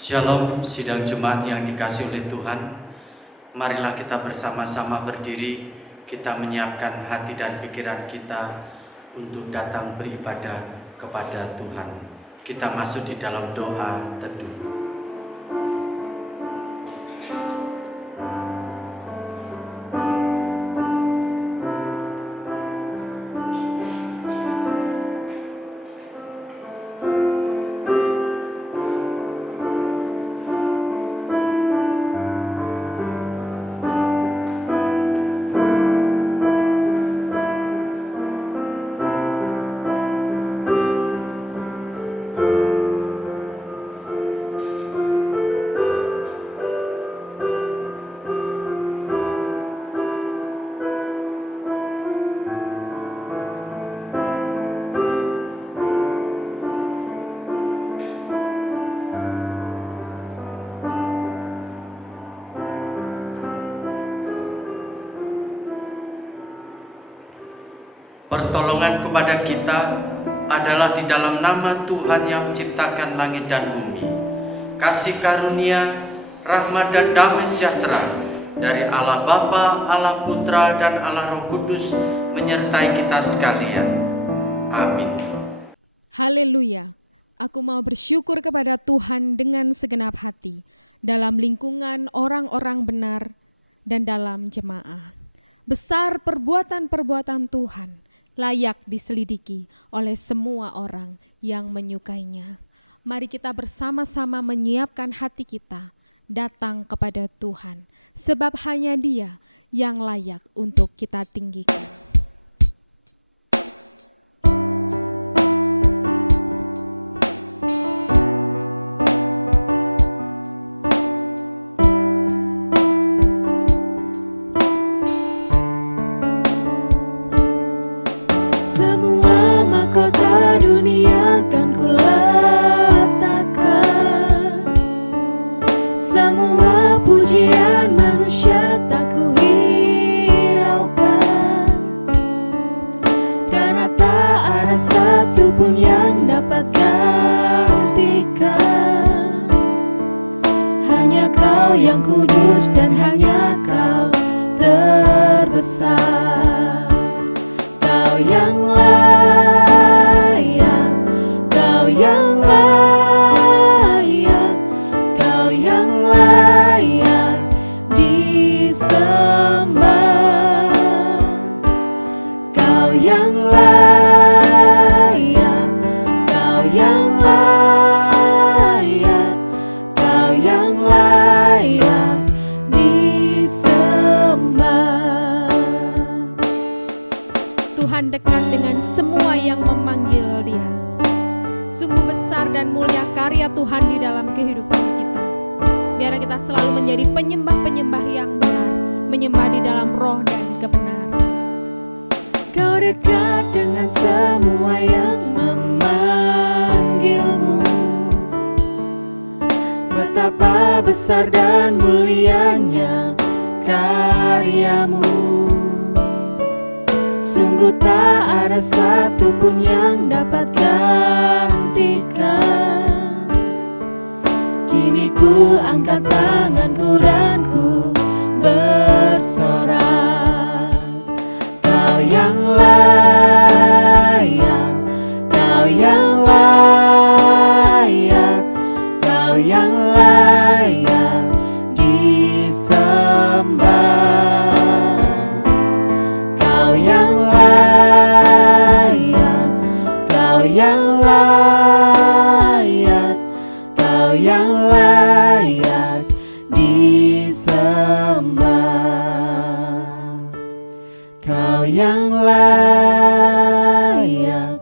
Shalom, sidang Jumat yang dikasihi oleh Tuhan. Marilah kita bersama-sama berdiri, kita menyiapkan hati dan pikiran kita untuk datang beribadah kepada Tuhan. Kita masuk di dalam doa teduh. Pertolongan kepada kita adalah di dalam nama Tuhan yang menciptakan langit dan bumi. Kasih karunia, rahmat dan damai sejahtera dari Allah Bapa, Allah Putra dan Allah Roh Kudus menyertai kita sekalian. Amin. Haleluya. Aku mau bersyukur kepada Tuhan dengan segenap hati dalam lingkungan orang-orang benar dan dalam jemaah. Besar perbuatan-perbuatan Tuhan, layak diselidiki oleh semua orang yang menyukainya. Mari kita bersama-sama menyiapkan hati kita datang kepada Tuhan, sebab hanya Dia yang layak untuk kita tinggikan. Yang kudus dan hanya Kau terbesar. Kau yang layak, Kau yang layak, Kau yang layak disembah. Kau yang layak, Kau yang layak, Kau yang layak disembah. Tuhan dekat dengan semua yang memanggil Dia. Sungguh besar dan mulia karya Tuhan di dalam kehidupan kita. Biar kita selalu menjadi penyembah-penyembah yang benar, menyembah di dalam roh dan kebenaran. Kau dekat dengan semua yang memanggilmu. Betapa besar dan mulianya karyamu. Sungguh tak ada satupun yang dapat gantikan. Kini ku angkat tanganku dan ku bersorak. Kau yang layak, Kau yang layak, Kau yang layak disembah. Kau yang layak, Kau yang layak, Kau yang layak disembah. Kau yang layak,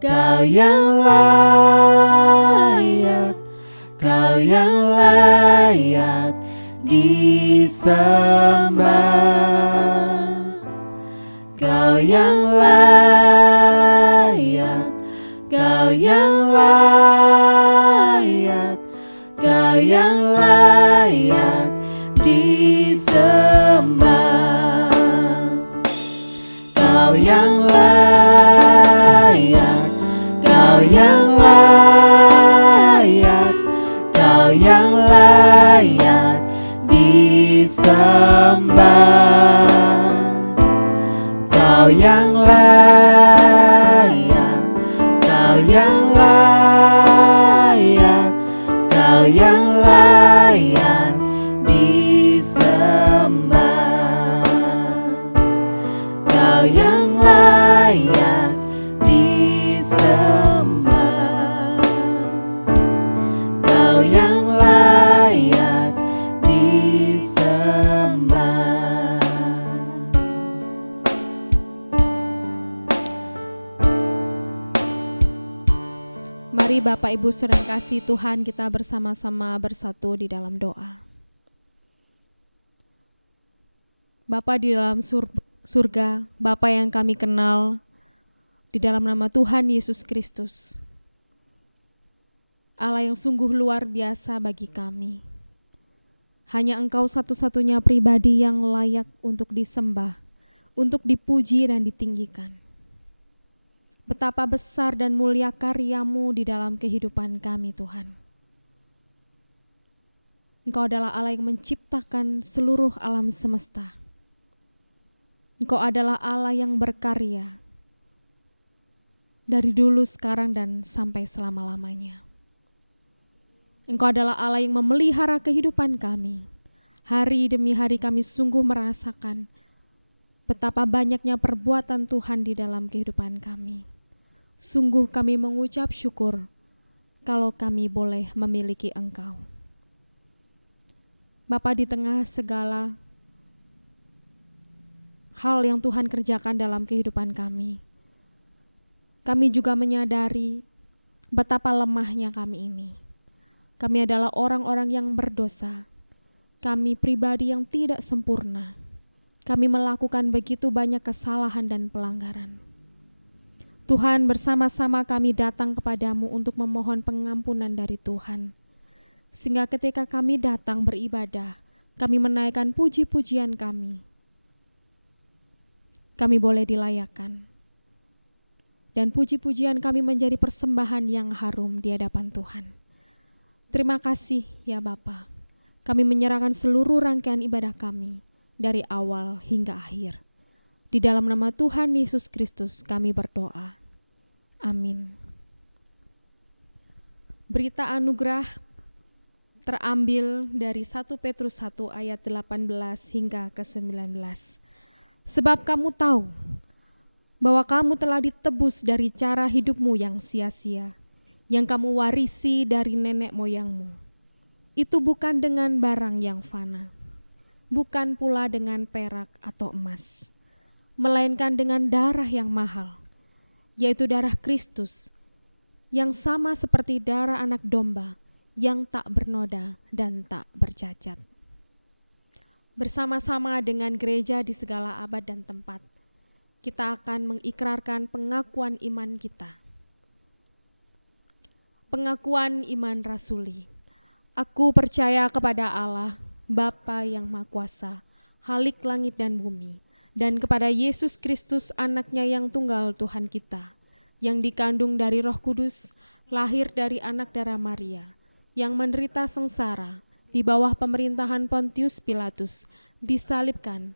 Kau yang layak, Kau yang layak disembah. Kau yang layak, Kau yang layak, Kau yang layak disembah. Kau yang layak, Kau yang layak, Kau Kau yang layak disembah, Kau yang layak, Kau yang layak, Kau yang layak disembah, Kau yang layak disembah, Kau yang layak disembah. Mari Bapak Ibu Saudara kasih Tuhan, kita bersama-sama bersatu di dalam doa. Bapa di dalam surga, Bapa yang kami kenal, di dalam nama Tuhan Yesus Kristus, Allah yang sungguh luar biasa bagi kami. Hanya Engkau satu-satunya pribadi yang layak untuk disembah, untuk dipuji dan ditinggikan. Betapa besar dan mulia karya-Mu di dalam kehidupan kami, Tuhan. Engkau adalah Allah yang menciptakan seluruh alam semesta. Engkau adalah Allah yang berkarya dari dulu, sekarang, dan sampai selama-lamanya. Engkau adalah Allah yang memelihara kehidupan kami. Hari demi hari kami sungguh merasakan betapa banyaknya perbuatan Tuhan di dalam kehidupan kami. Sungguh kami mengucap syukur kalau kami boleh memiliki Engkau. Bapa, di tengah segala hal yang Tuhan kerjakan dalam kehidupan kami juga menyadari betapa lemahnya kami ini. Kami adalah orang-orang yang berdosa. Kami pribadi yang tidak sempurna. Kami melakukan begitu banyak kesalahan dan pelanggaran. Tuhan, bersama-sama kami datang kepadamu untuk memohon pengampunan dari Tuhan. Sehingga ketika kami datang beribadah, kami menaikkan puji-pujian kami boleh dilayakkan. Dan puji-pujian kami menjadi persembahan yang harum di hadapan Tuhan. Terima kasih ya Bapa. Kami menyerahkan seluruh rangkaian ibadah kami dari awal hingga akhir. Di dalam nama Tuhan Yesus Kristus kami berdoa. Amin. Berita anugerah terambil dari 1 Petrus 1 ayat 18 hingga ke 19. Sebab kamu tahu bahwa kamu telah ditebus dari cara hidupmu yang sia-sia, yang kamu warisi dari nenek moyangmu. Itu bukan dengan barang yang fana, bukan pula dengan perak atau emas, melainkan dengan darah yang mahal, yaitu darah Kristus, yang sama seperti darah anak domba, yang tak bernoda dan tak bercacat. Bersama-sama dengan gereja di segala abad dan tempat, kita akan mengikrarkan pengakuan iman kita. Pengakuan iman rasuli. Aku percaya kepada Allah, Bapa yang Maha Kuasa, Khalik langit dan bumi, dan kepada Yesus Kristus anaknya yang tunggal Tuhan kita, yang dikandung dari Roh Kudus, lahir dari anak darah Maria, yang menderita sengsara di bawah pemerintahan Pontius Pilatus, disalibkan,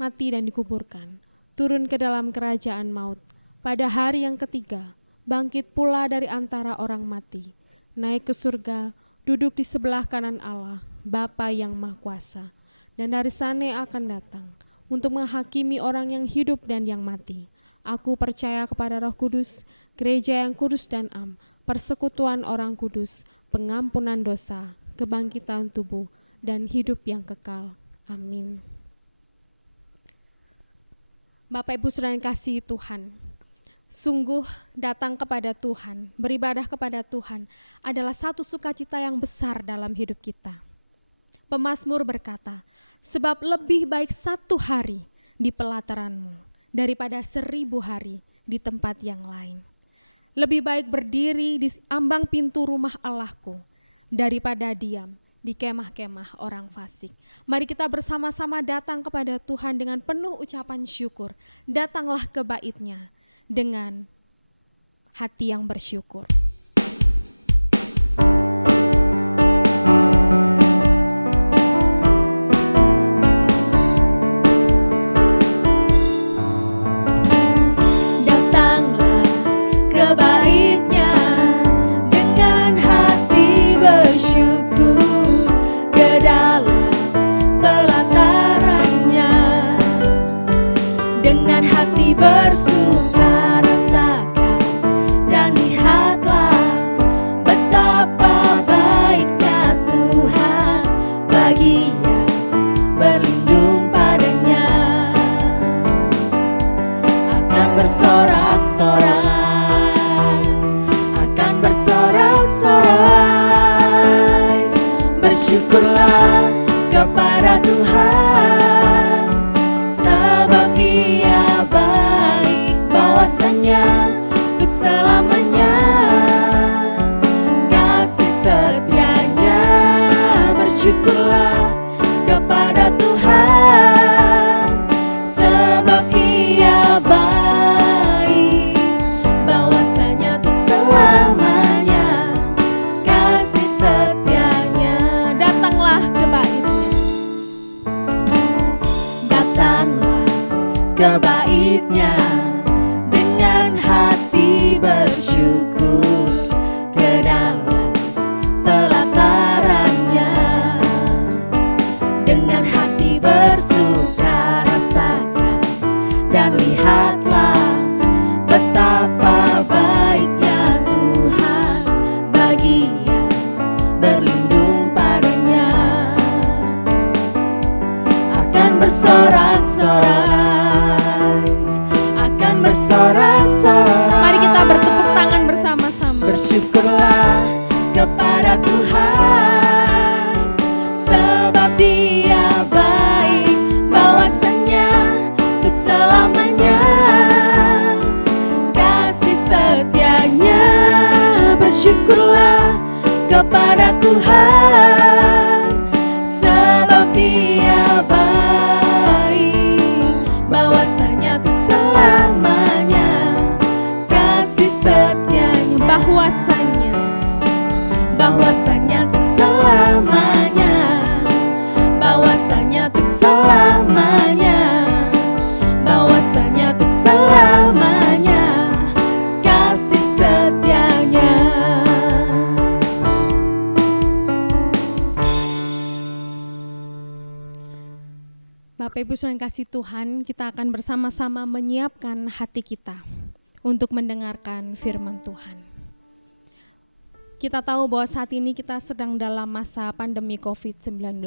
mati dan dikuburkan, turun ke dalam kerajaan maut, pada hari yang ketiga, bangkit pula dari antara orang mati, naik ke surga, duduk di sebelah kanan Allah, Bapa yang Maha Kuasa, dan dari sana akan datang untuk menghakimi orang yang hidup dan yang mati. Aku percaya kepada Roh Kudus, gereja yang kudus dan am, persekutuan orang kudus, pengampunan dosa, kebangkitan tubuh, dan hidup yang kekal. Amin. Bapak Ibu Saudara yang kasih Tuhan, sungguh datang kepada Tuhan, beribadah kepada Tuhan adalah satu sukacita yang besar dalam hidup kita. Pemazmur berkata, sebab lebih baik 1 hari di pelataranmu daripada 1000 hari di tempat yang lain. Lebih baik berdiri di ambang pintu rumah Allahku daripada diam di kemah-kemah orang fasik. Mari kita bersama-sama datang kepada Tuhan dengan penuh ucapan syukur. Datanglah ke bait-Nya dengan hati yang bersyukur. Bersyukurlah kepada Tuhan, sebab Ia baik, bahwasanya untuk selamanya kasih setianya. Bersyukurlah kepada Tuhan, sebab Ia baik, bahwasanya untuk selamanya kasih setianya. Datanglah ke baitnya, Datanglah ke baitnya dengan hati bersyukur, ke dalam pelatarannya dengan hati bersuka rasakan, dan lihatlah betapa baiknya Tuhan bagi yang berlindung padanya. Akan bersorak-sorai, akan bersorak-sorai. mari kita bertepuk tangan bersama-sama. Bersyukurlah kepada Tuhan, sebab Dia baik, bahwasanya untuk selamanya kasih setianya. Bersyukurlah kepada Tuhan, sebab Dia baik, bahwasanya untuk selamanya kasih setianya. Bahwasanya untuk selamanya, bahwasanya untuk selamanya, bahwasanya untuk selamanya kasih setianya. Bapak Ibu saudara yang kasih Tuhan, kita akan bersama-sama menyiapkan hati kita untuk mendengarkan firman Tuhan. Kita tahu bahwa saat ini kita sedang dalam masa pandemi COVID-19.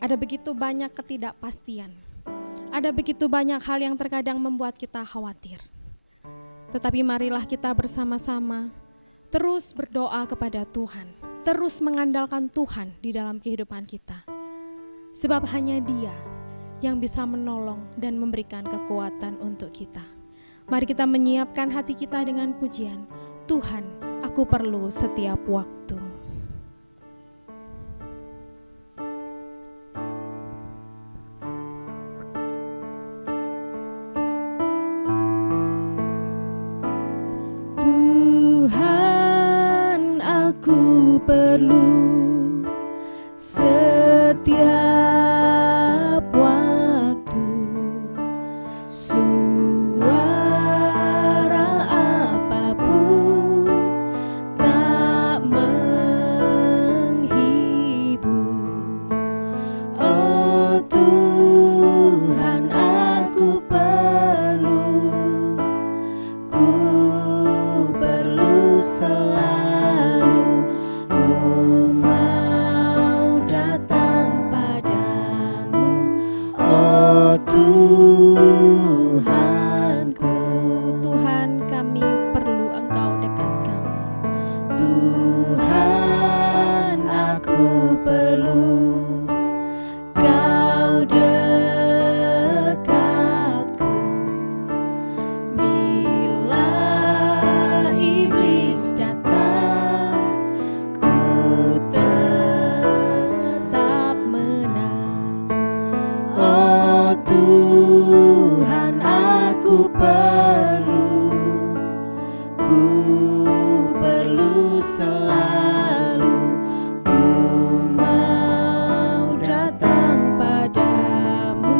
Ada begitu banyak ketidakpastian. Ada begitu banyak hal yang terkadang membuat kita khawatir. Tetapi marilah kita bersama-sama terus berdoa kepada Tuhan, terus mengandalkan Tuhan di dalam kehidupan kita. Sebab hanya Dia yang bisa menolong dan memberikan kekuatan untuk kita. Mari kita menyiapkan hati kita dengan pujian, Tuhan, aku perlu setiap waktu. Tuhan, aku perlu setiap waktu, suara apapun tak menghibur. Oh Tuhan, aku perlu selalu, ku mau datang padamu. Oh Tuhanku, Tuhan, kami perlu Engkau dekat kami. Tuhan, aku perlu Kau dekatku. Bila iblis datang, ku tetap menang. Oh Tuhan, aku perlu selalu, ku mau datang padamu.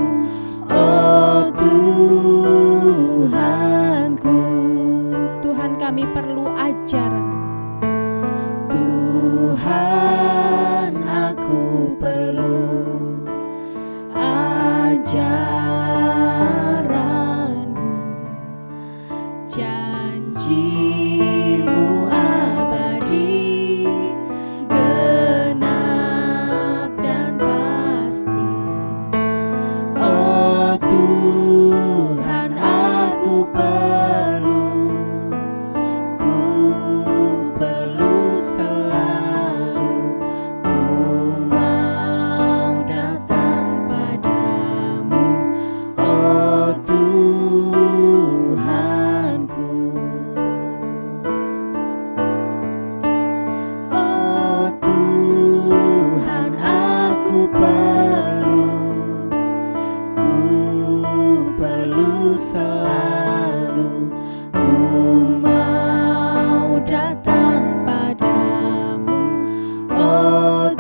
Oh Tuhanku, Tuhan, kami perlu ajaran. Tuhan, aku perlu ajaran-Mu, janji-Mu abadi, genap dan pasti. Oh Tuhan, aku perlu selalu, ku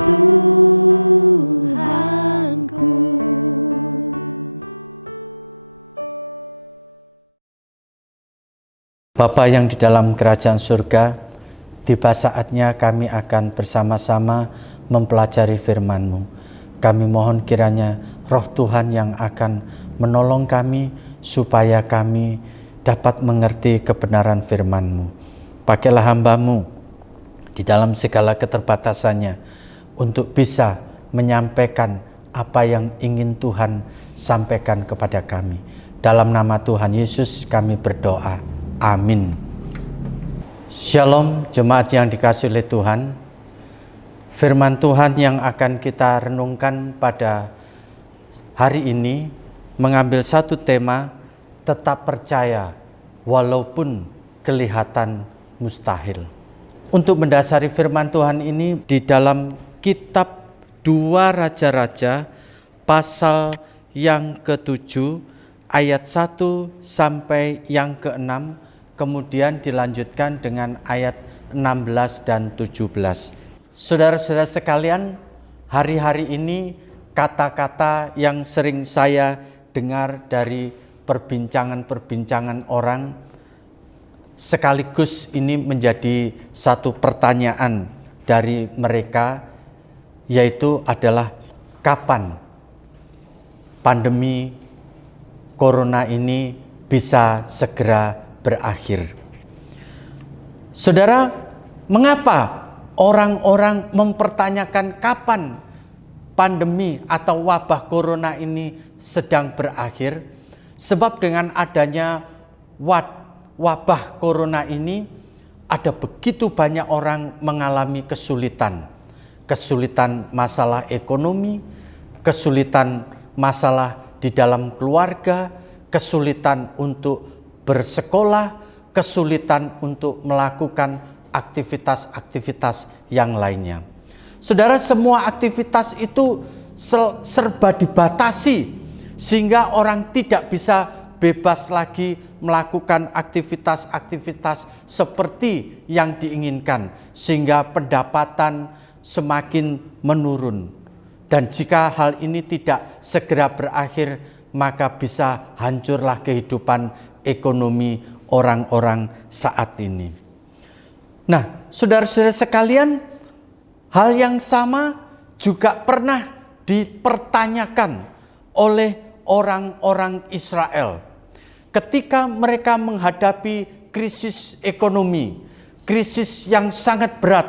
Tuhanku. Bapa yang di dalam kerajaan surga, tiba saatnya kami akan bersama-sama mempelajari firman-Mu. Kami mohon kiranya Roh Tuhan yang akan menolong kami supaya kami dapat mengerti kebenaran firman-Mu. Pakailah hamba-Mu di dalam segala keterbatasannya untuk bisa menyampaikan apa yang ingin Tuhan sampaikan kepada kami. Dalam nama Tuhan Yesus kami berdoa. Amin. Shalom jemaat yang dikasihi oleh Tuhan. Firman Tuhan yang akan kita renungkan pada hari ini mengambil satu tema, tetap percaya walaupun kelihatan mustahil. Untuk mendasari firman Tuhan ini di dalam kitab 2 Raja-Raja pasal yang ke-7 ayat 1 sampai yang ke-6, kemudian dilanjutkan dengan ayat 16 dan 17. Saudara-saudara sekalian, hari-hari ini kata-kata yang sering saya dengar dari perbincangan-perbincangan orang, sekaligus ini menjadi satu pertanyaan dari mereka, yaitu adalah kapan pandemi Corona ini bisa segera berakhir. Saudara, mengapa orang-orang mempertanyakan kapan pandemi atau wabah Corona ini sedang berakhir? Sebab dengan adanya wabah Corona ini, ada begitu banyak orang mengalami kesulitan. Kesulitan masalah ekonomi, kesulitan masalah di dalam keluarga, kesulitan untuk bersekolah, kesulitan untuk melakukan aktivitas-aktivitas yang lainnya. Saudara, semua aktivitas itu serba dibatasi sehingga orang tidak bisa bebas lagi melakukan aktivitas-aktivitas seperti yang diinginkan, sehingga pendapatan semakin menurun. Dan jika hal ini tidak segera berakhir, maka bisa hancurlah kehidupan ekonomi orang-orang saat ini. Nah, saudara-saudara sekalian, hal yang sama juga pernah dipertanyakan oleh orang-orang Israel ketika mereka menghadapi krisis ekonomi, krisis yang sangat berat,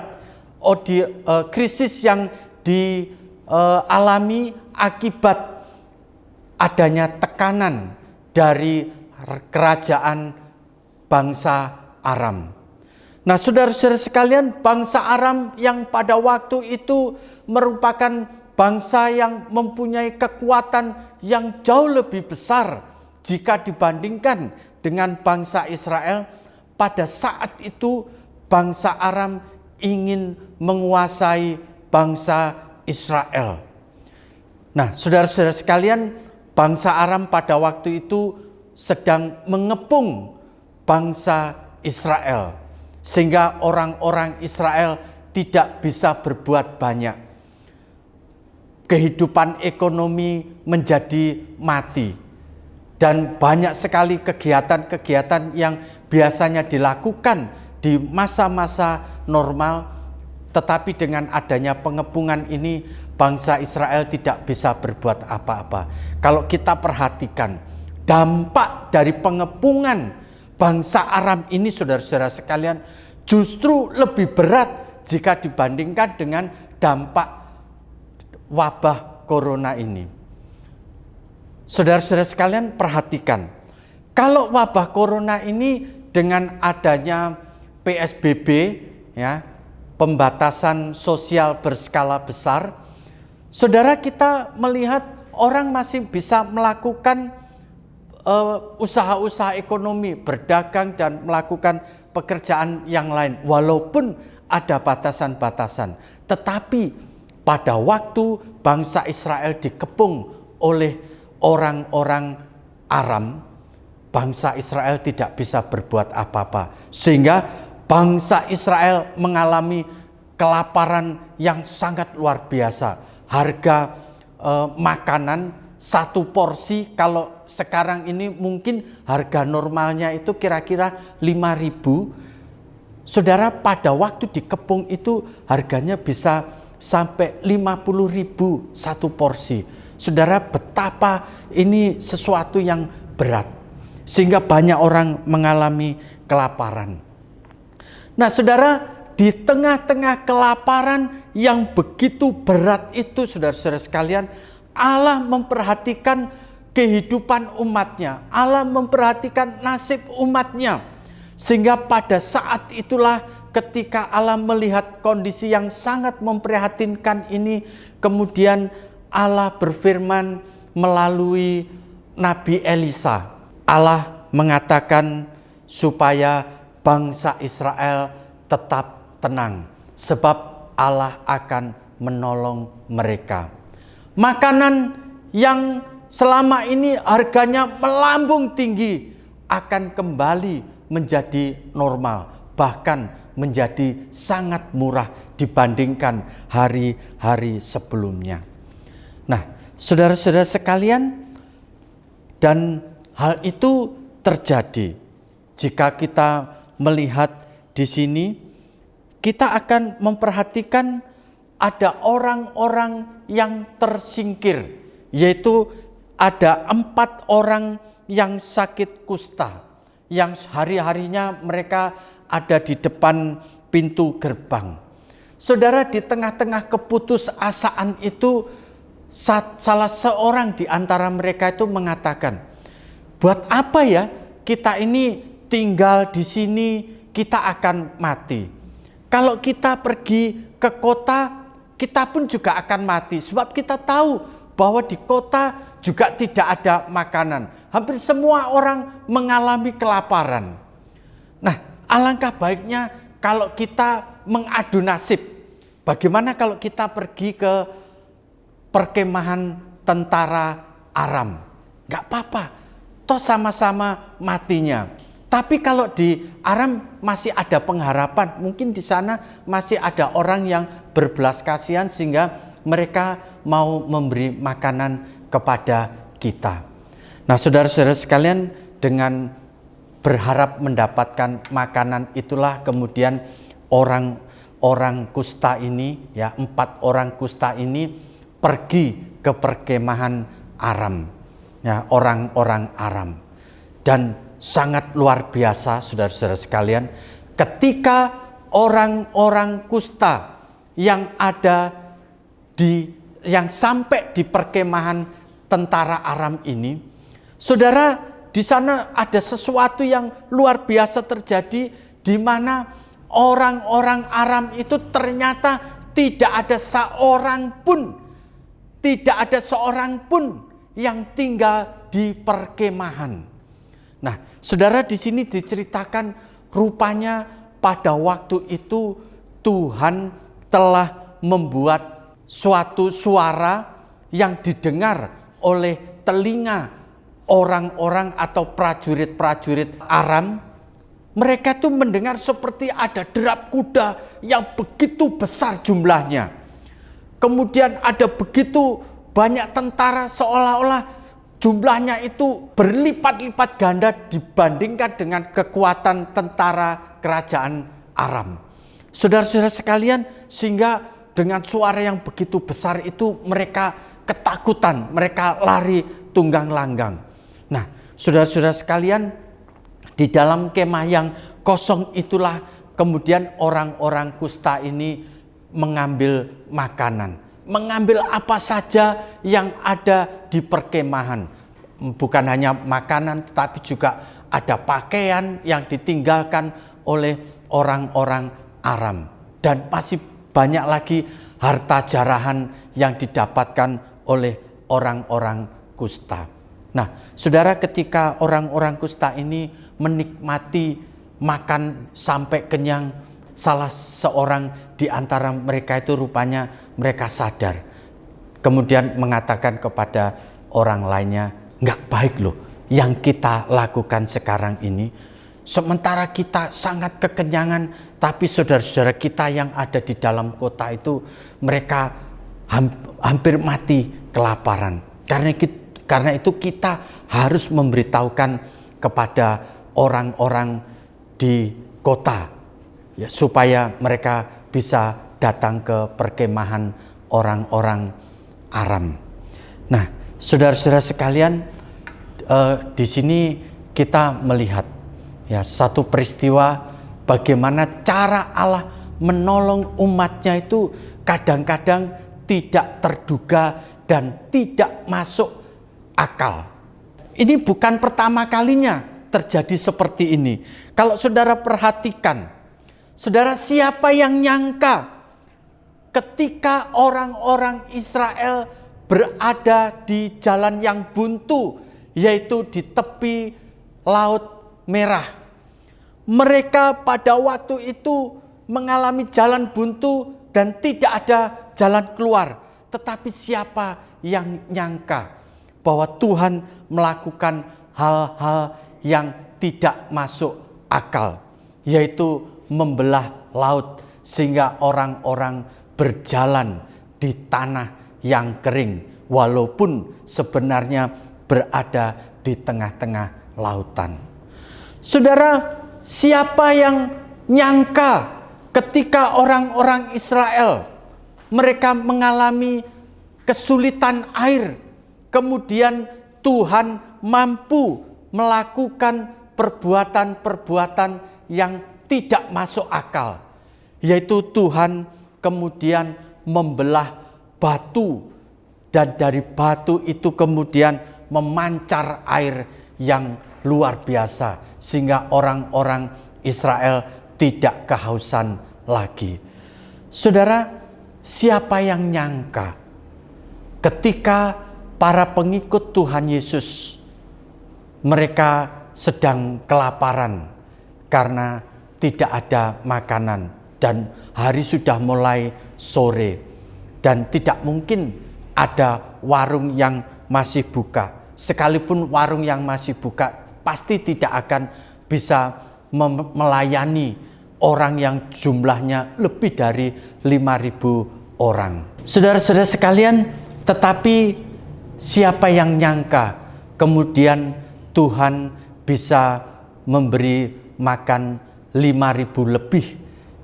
krisis yang dialami akibat adanya tekanan dari kerajaan bangsa Aram. Nah, saudara-saudara sekalian, bangsa Aram yang pada waktu itu merupakan bangsa yang mempunyai kekuatan yang jauh lebih besar jika dibandingkan dengan bangsa Israel. Pada saat itu bangsa Aram ingin menguasai bangsa Israel. Nah, saudara-saudara sekalian, bangsa Aram pada waktu itu sedang mengepung bangsa Israel, sehingga orang-orang Israel tidak bisa berbuat banyak. Kehidupan ekonomi menjadi mati, dan banyak sekali kegiatan-kegiatan yang biasanya dilakukan di masa-masa normal, tetapi dengan adanya pengepungan ini, bangsa Israel tidak bisa berbuat apa-apa. Kalau kita perhatikan dampak dari pengepungan bangsa Aram ini, saudara-saudara sekalian, justru lebih berat jika dibandingkan dengan dampak wabah Corona ini. Saudara-saudara sekalian, perhatikan, kalau wabah Corona ini dengan adanya PSBB, ya, pembatasan sosial berskala besar, saudara, kita melihat orang masih bisa melakukan usaha-usaha ekonomi, berdagang dan melakukan pekerjaan yang lain, walaupun ada batasan-batasan. Tetapi pada waktu bangsa Israel dikepung oleh orang-orang Aram, bangsa Israel tidak bisa berbuat apa-apa, sehingga bangsa Israel mengalami kelaparan yang sangat luar biasa. Harga makanan satu porsi kalau sekarang ini mungkin harga normalnya itu kira-kira 5.000. Saudara, pada waktu di Kepung itu harganya bisa sampai 50.000 satu porsi. Saudara, betapa ini sesuatu yang berat, sehingga banyak orang mengalami kelaparan. Nah, saudara, di tengah-tengah kelaparan yang begitu berat itu, saudara-saudara sekalian, Allah memperhatikan kehidupan umatnya. Allah memperhatikan nasib umatnya. Sehingga pada saat itulah ketika Allah melihat kondisi yang sangat memprihatinkan ini, kemudian Allah berfirman melalui Nabi Elisa. Allah mengatakan supaya bangsa Israel tetap tenang, sebab Allah akan menolong mereka. Makanan yang selama ini harganya melambung tinggi akan kembali menjadi normal, bahkan menjadi sangat murah dibandingkan hari-hari sebelumnya. Nah, saudara-saudara sekalian, dan hal itu terjadi jika kita melihat di sini, kita akan memperhatikan ada orang-orang yang tersingkir, yaitu ada 4 orang yang sakit kusta, yang hari-harinya mereka ada di depan pintu gerbang. Saudara, di tengah-tengah keputusasaan itu, salah seorang di antara mereka itu mengatakan, buat apa ya kita ini tinggal di sini, kita akan mati. Kalau kita pergi ke kota, kita pun juga akan mati. Sebab kita tahu bahwa di kota juga tidak ada makanan. Hampir semua orang mengalami kelaparan. Nah, alangkah baiknya kalau kita mengadu nasib. Bagaimana kalau kita pergi ke perkemahan tentara Aram? Gak apa-apa, toh sama-sama matinya. Tapi kalau di Aram masih ada pengharapan, mungkin di sana masih ada orang yang berbelas kasihan sehingga mereka mau memberi makanan kepada kita. Nah, saudara-saudara sekalian, dengan berharap mendapatkan makanan itulah kemudian orang kusta ini, ya 4 orang kusta ini pergi ke perkemahan Aram, ya orang-orang Aram. Dan sangat luar biasa, saudara-saudara sekalian, ketika orang-orang kusta yang ada yang sampai di perkemahan tentara Aram ini, saudara, di sana ada sesuatu yang luar biasa terjadi, di mana orang-orang Aram itu ternyata tidak ada seorang pun yang tinggal di perkemahan. Nah, saudara, di sini diceritakan rupanya pada waktu itu Tuhan telah membuat suatu suara yang didengar oleh telinga orang-orang atau prajurit-prajurit Aram. Mereka tuh mendengar seperti ada derap kuda yang begitu besar jumlahnya. Kemudian ada begitu banyak tentara, seolah-olah jumlahnya itu berlipat-lipat ganda dibandingkan dengan kekuatan tentara kerajaan Aram. Saudara-saudara sekalian, sehingga dengan suara yang begitu besar itu mereka ketakutan, mereka lari tunggang langgang. Nah, saudara-saudara sekalian, di dalam kemah yang kosong itulah kemudian orang-orang kusta ini mengambil makanan. Mengambil apa saja yang ada di perkemahan. Bukan hanya makanan, tetapi juga ada pakaian yang ditinggalkan oleh orang-orang Aram. Dan masih banyak lagi harta jarahan yang didapatkan oleh orang-orang kusta. Nah, saudara, ketika orang-orang kusta ini menikmati makan sampai kenyang, salah seorang di antara mereka itu rupanya mereka sadar. Kemudian mengatakan kepada orang lainnya, nggak baik loh yang kita lakukan sekarang ini. Sementara kita sangat kekenyangan, tapi saudara-saudara kita yang ada di dalam kota itu, mereka hampir mati kelaparan. Karena itu kita harus memberitahukan kepada orang-orang di kota, ya, supaya mereka bisa datang ke perkemahan orang-orang Aram. Nah, saudara-saudara sekalian, di sini kita melihat ya satu peristiwa bagaimana cara Allah menolong umatnya itu kadang-kadang tidak terduga dan tidak masuk akal. Ini bukan pertama kalinya terjadi seperti ini. Kalau saudara perhatikan, saudara, siapa yang nyangka ketika orang-orang Israel berada di jalan yang buntu, yaitu di tepi Laut Merah. Mereka pada waktu itu mengalami jalan buntu dan tidak ada jalan keluar. Tetapi siapa yang nyangka bahwa Tuhan melakukan hal-hal yang tidak masuk akal, yaitu membelah laut sehingga orang-orang berjalan di tanah yang kering, walaupun sebenarnya berada di tengah-tengah lautan. Saudara, siapa yang nyangka ketika orang-orang Israel mereka mengalami kesulitan air, kemudian Tuhan mampu melakukan perbuatan-perbuatan yang tidak masuk akal, yaitu Tuhan kemudian membelah batu, dan dari batu itu kemudian memancar air yang luar biasa sehingga orang-orang Israel tidak kehausan lagi. Saudara, siapa yang nyangka ketika para pengikut Tuhan Yesus mereka sedang kelaparan karena tidak ada makanan dan hari sudah mulai sore dan tidak mungkin ada warung yang masih buka. Sekalipun warung yang masih buka pasti tidak akan bisa melayani orang yang jumlahnya lebih dari 5.000 orang. Saudara-saudara sekalian, tetapi siapa yang nyangka kemudian Tuhan bisa memberi makan 5.000 lebih,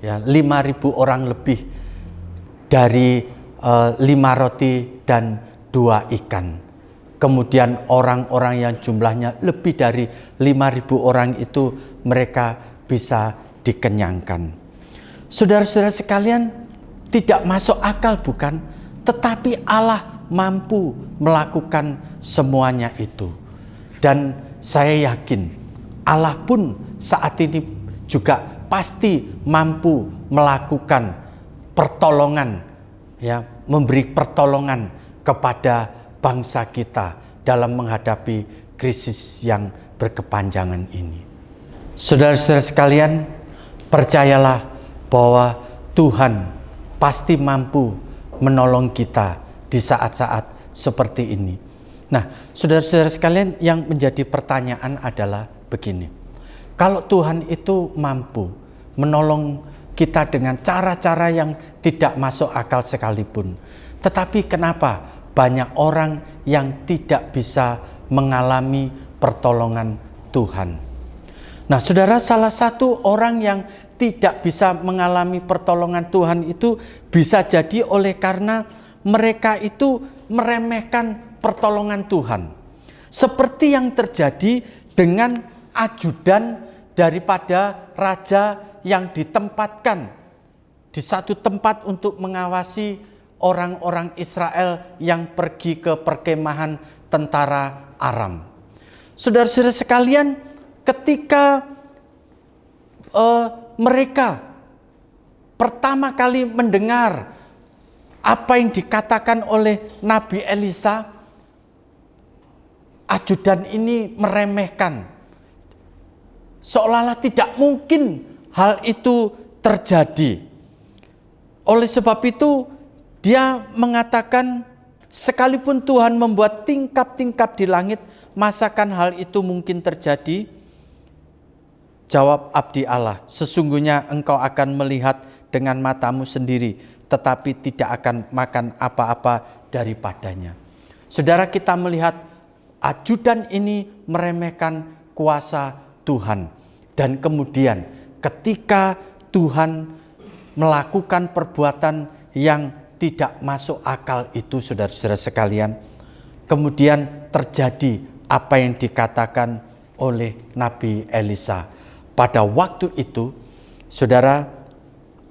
ya, 5.000 orang lebih dari 5 roti dan 2 ikan. Kemudian orang-orang yang jumlahnya lebih dari 5.000 orang itu mereka bisa dikenyangkan. Saudara-saudara sekalian, tidak masuk akal bukan? Tetapi Allah mampu melakukan semuanya itu. Dan saya yakin Allah pun saat ini juga pasti mampu melakukan pertolongan, ya, memberi pertolongan kepada bangsa kita dalam menghadapi krisis yang berkepanjangan ini. Saudara-saudara sekalian, percayalah bahwa Tuhan pasti mampu menolong kita di saat-saat seperti ini. Nah, saudara-saudara sekalian, yang menjadi pertanyaan adalah begini. Kalau Tuhan itu mampu menolong kita dengan cara-cara yang tidak masuk akal sekalipun, tetapi kenapa banyak orang yang tidak bisa mengalami pertolongan Tuhan? Nah, saudara, salah satu orang yang tidak bisa mengalami pertolongan Tuhan itu bisa jadi oleh karena mereka itu meremehkan pertolongan Tuhan. Seperti yang terjadi dengan ajudan daripada raja yang ditempatkan di satu tempat untuk mengawasi orang-orang Israel yang pergi ke perkemahan tentara Aram. Saudara-saudara sekalian, ketika mereka pertama kali mendengar apa yang dikatakan oleh Nabi Elisa, ajudan ini meremehkan, seolah-olah tidak mungkin hal itu terjadi. Oleh sebab itu dia mengatakan, sekalipun Tuhan membuat tingkap-tingkap di langit, masakan hal itu mungkin terjadi? Jawab abdi Allah, sesungguhnya engkau akan melihat dengan matamu sendiri, tetapi tidak akan makan apa-apa daripadanya. Saudara, kita melihat ajudan ini meremehkan kuasa Tuhan. Dan kemudian ketika Tuhan melakukan perbuatan yang tidak masuk akal itu, saudara-saudara sekalian, kemudian terjadi apa yang dikatakan oleh Nabi Elisa. Pada waktu itu, saudara,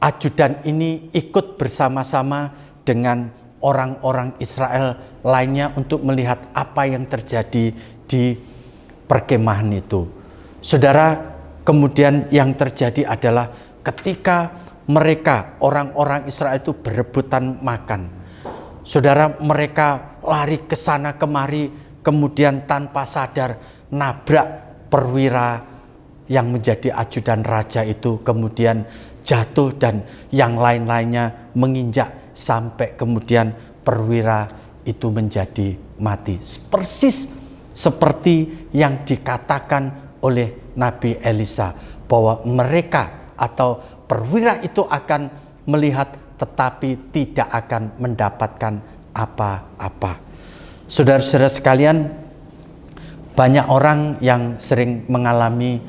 ajudan ini ikut bersama-sama dengan orang-orang Israel lainnya untuk melihat apa yang terjadi di perkemahan itu. Saudara, kemudian yang terjadi adalah ketika mereka, orang-orang Israel itu berebutan makan. Saudara, mereka lari ke sana kemari, kemudian tanpa sadar nabrak perwira yang menjadi ajudan raja itu, kemudian jatuh dan yang lain-lainnya menginjak sampai kemudian perwira itu menjadi mati. Persis seperti yang dikatakan oleh Nabi Elisa, bahwa mereka atau perwira itu akan melihat tetapi tidak akan mendapatkan apa-apa. Saudara-saudara sekalian, banyak orang yang sering mengalami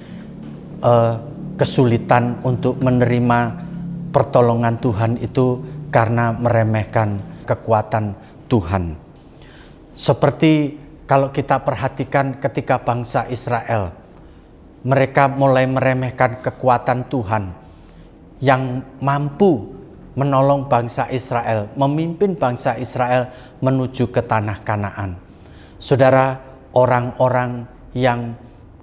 kesulitan untuk menerima pertolongan Tuhan itu karena meremehkan kekuatan Tuhan. Seperti kalau kita perhatikan ketika bangsa Israel, mereka mulai meremehkan kekuatan Tuhan yang mampu menolong bangsa Israel, memimpin bangsa Israel menuju ke tanah Kanaan. Saudara, orang-orang yang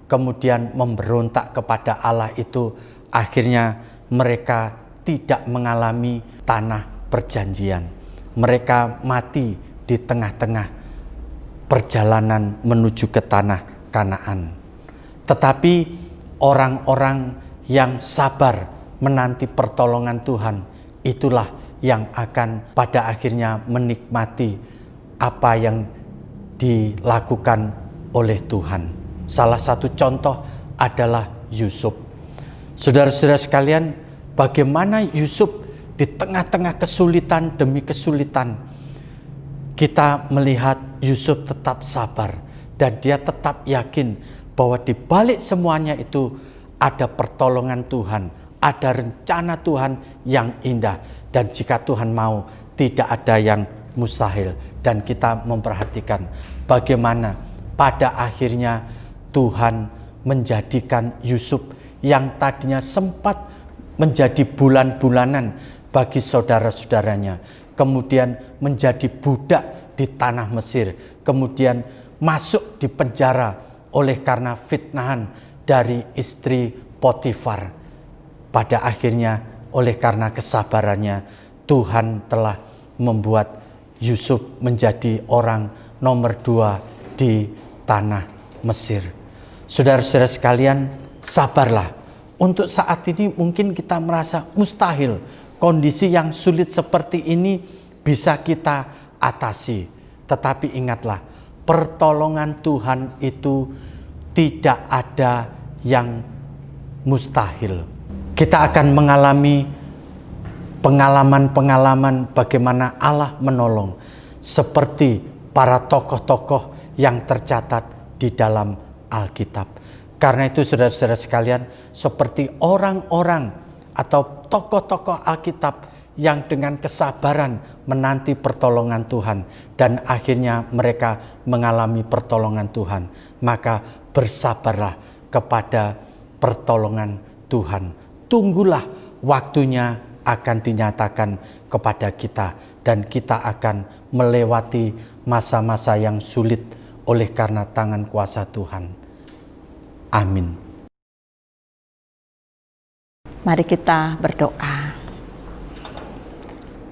kemudian memberontak kepada Allah itu, akhirnya mereka tidak mengalami tanah perjanjian. Mereka mati di tengah-tengah perjalanan menuju ke tanah Kanaan. Tetapi orang-orang yang sabar menanti pertolongan Tuhan, itulah yang akan pada akhirnya menikmati apa yang dilakukan oleh Tuhan. Salah satu contoh adalah Yusuf. Saudara-saudara sekalian, bagaimana Yusuf di tengah-tengah kesulitan demi kesulitan, kita melihat Yusuf tetap sabar dan dia tetap yakin bahwa di balik semuanya itu ada pertolongan Tuhan, ada rencana Tuhan yang indah, dan jika Tuhan mau tidak ada yang mustahil. Dan kita memperhatikan bagaimana pada akhirnya Tuhan menjadikan Yusuf yang tadinya sempat menjadi bulan-bulanan bagi saudara-saudaranya, kemudian menjadi budak di tanah Mesir, kemudian masuk di penjara oleh karena fitnahan dari istri Potifar. Pada akhirnya oleh karena kesabarannya, Tuhan telah membuat Yusuf menjadi orang nomor 2 di tanah Mesir. Saudara-saudara sekalian, sabarlah. Untuk saat ini mungkin kita merasa mustahil kondisi yang sulit seperti ini bisa kita atasi. Tetapi ingatlah, pertolongan Tuhan itu tidak ada yang mustahil. Kita akan mengalami pengalaman-pengalaman bagaimana Allah menolong, seperti para tokoh-tokoh yang tercatat di dalam Alkitab. Karena itu saudara-saudara sekalian, seperti orang-orang atau tokoh-tokoh Alkitab yang dengan kesabaran menanti pertolongan Tuhan dan akhirnya mereka mengalami pertolongan Tuhan, maka bersabarlah kepada pertolongan Tuhan. Tunggulah waktunya akan dinyatakan kepada kita dan kita akan melewati masa-masa yang sulit oleh karena tangan kuasa Tuhan. Amin. Mari kita berdoa.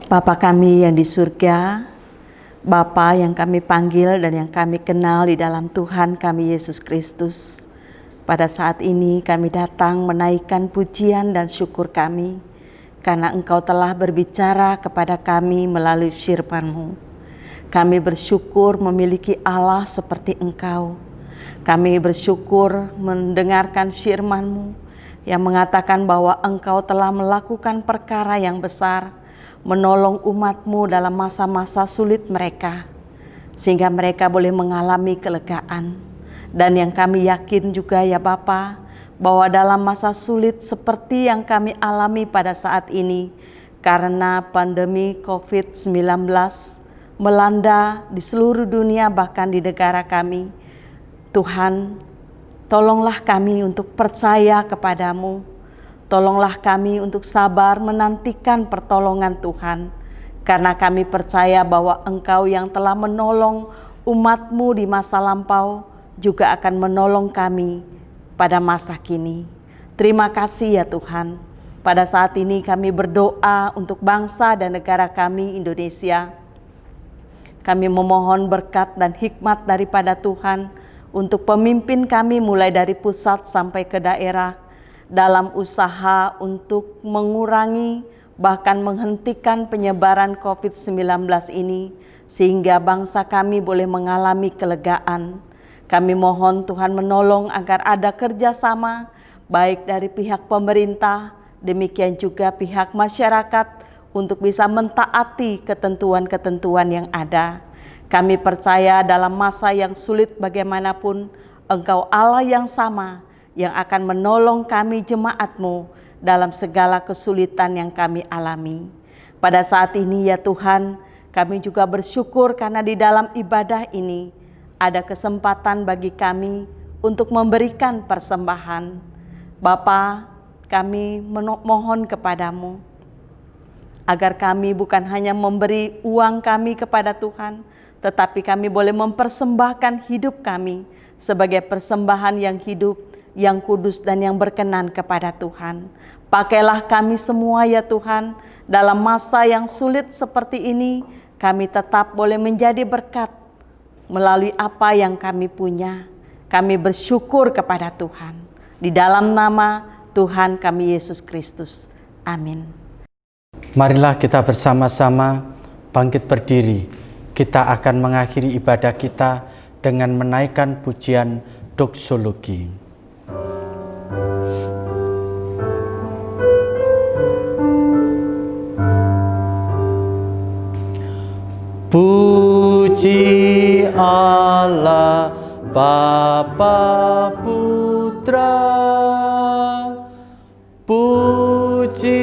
Bapa kami yang di surga, Bapa yang kami panggil dan yang kami kenal di dalam Tuhan kami Yesus Kristus, pada saat ini kami datang menaikkan pujian dan syukur kami karena Engkau telah berbicara kepada kami melalui firman-Mu. Kami bersyukur memiliki Allah seperti Engkau. Kami bersyukur mendengarkan firman-Mu yang mengatakan bahwa Engkau telah melakukan perkara yang besar, menolong umat-Mu dalam masa-masa sulit mereka, sehingga mereka boleh mengalami kelegaan. Dan yang kami yakin juga ya Bapa, bahwa dalam masa sulit seperti yang kami alami pada saat ini, karena pandemi COVID-19 melanda di seluruh dunia bahkan di negara kami, Tuhan, tolonglah kami untuk percaya kepadamu. Tolonglah kami untuk sabar menantikan pertolongan Tuhan. Karena kami percaya bahwa Engkau yang telah menolong umat-Mu di masa lampau juga akan menolong kami pada masa kini. Terima kasih ya Tuhan. Pada saat ini kami berdoa untuk bangsa dan negara kami Indonesia. Kami memohon berkat dan hikmat daripada Tuhan untuk pemimpin kami mulai dari pusat sampai ke daerah dalam usaha untuk mengurangi bahkan menghentikan penyebaran COVID-19 ini sehingga bangsa kami boleh mengalami kelegaan. Kami mohon Tuhan menolong agar ada kerjasama baik dari pihak pemerintah, demikian juga pihak masyarakat untuk bisa mentaati ketentuan-ketentuan yang ada. Kami percaya dalam masa yang sulit bagaimanapun, Engkau Allah yang sama yang akan menolong kami jemaat-Mu dalam segala kesulitan yang kami alami. Pada saat ini ya Tuhan, kami juga bersyukur karena di dalam ibadah ini ada kesempatan bagi kami untuk memberikan persembahan. Bapa, kami mohon kepadamu agar kami bukan hanya memberi uang kami kepada Tuhan, tetapi kami boleh mempersembahkan hidup kami sebagai persembahan yang hidup, yang kudus dan yang berkenan kepada Tuhan. Pakailah kami semua ya Tuhan, dalam masa yang sulit seperti ini, kami tetap boleh menjadi berkat melalui apa yang kami punya. Kami bersyukur kepada Tuhan. Di dalam nama Tuhan kami Yesus Kristus. Amin. Marilah kita bersama-sama bangkit berdiri. Kita akan mengakhiri ibadah kita dengan menaikkan pujian doksologi. Puji Allah Bapa Putra, puji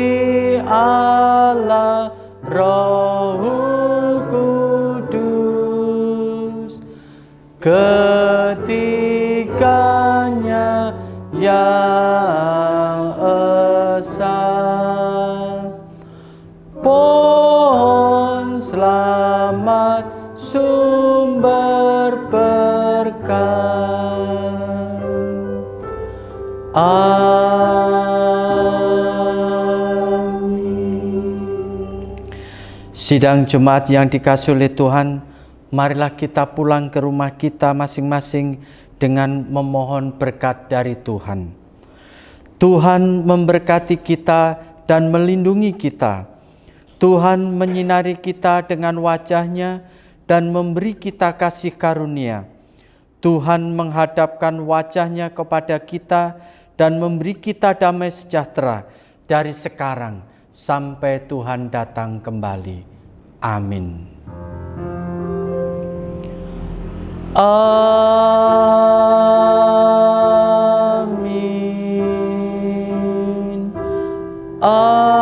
Allah Rohul Kudus, ketiganya yang esa. Pohon selamat sumber berkat. Amin. Sidang jemaat yang dikasihi oleh Tuhan, marilah kita pulang ke rumah kita masing-masing dengan memohon berkat dari Tuhan. Tuhan memberkati kita dan melindungi kita. Tuhan menyinari kita dengan wajah-Nya dan memberi kita kasih karunia. Tuhan menghadapkan wajah-Nya kepada kita dan memberi kita damai sejahtera dari sekarang sampai Tuhan datang kembali. Amin. Amin. Amin.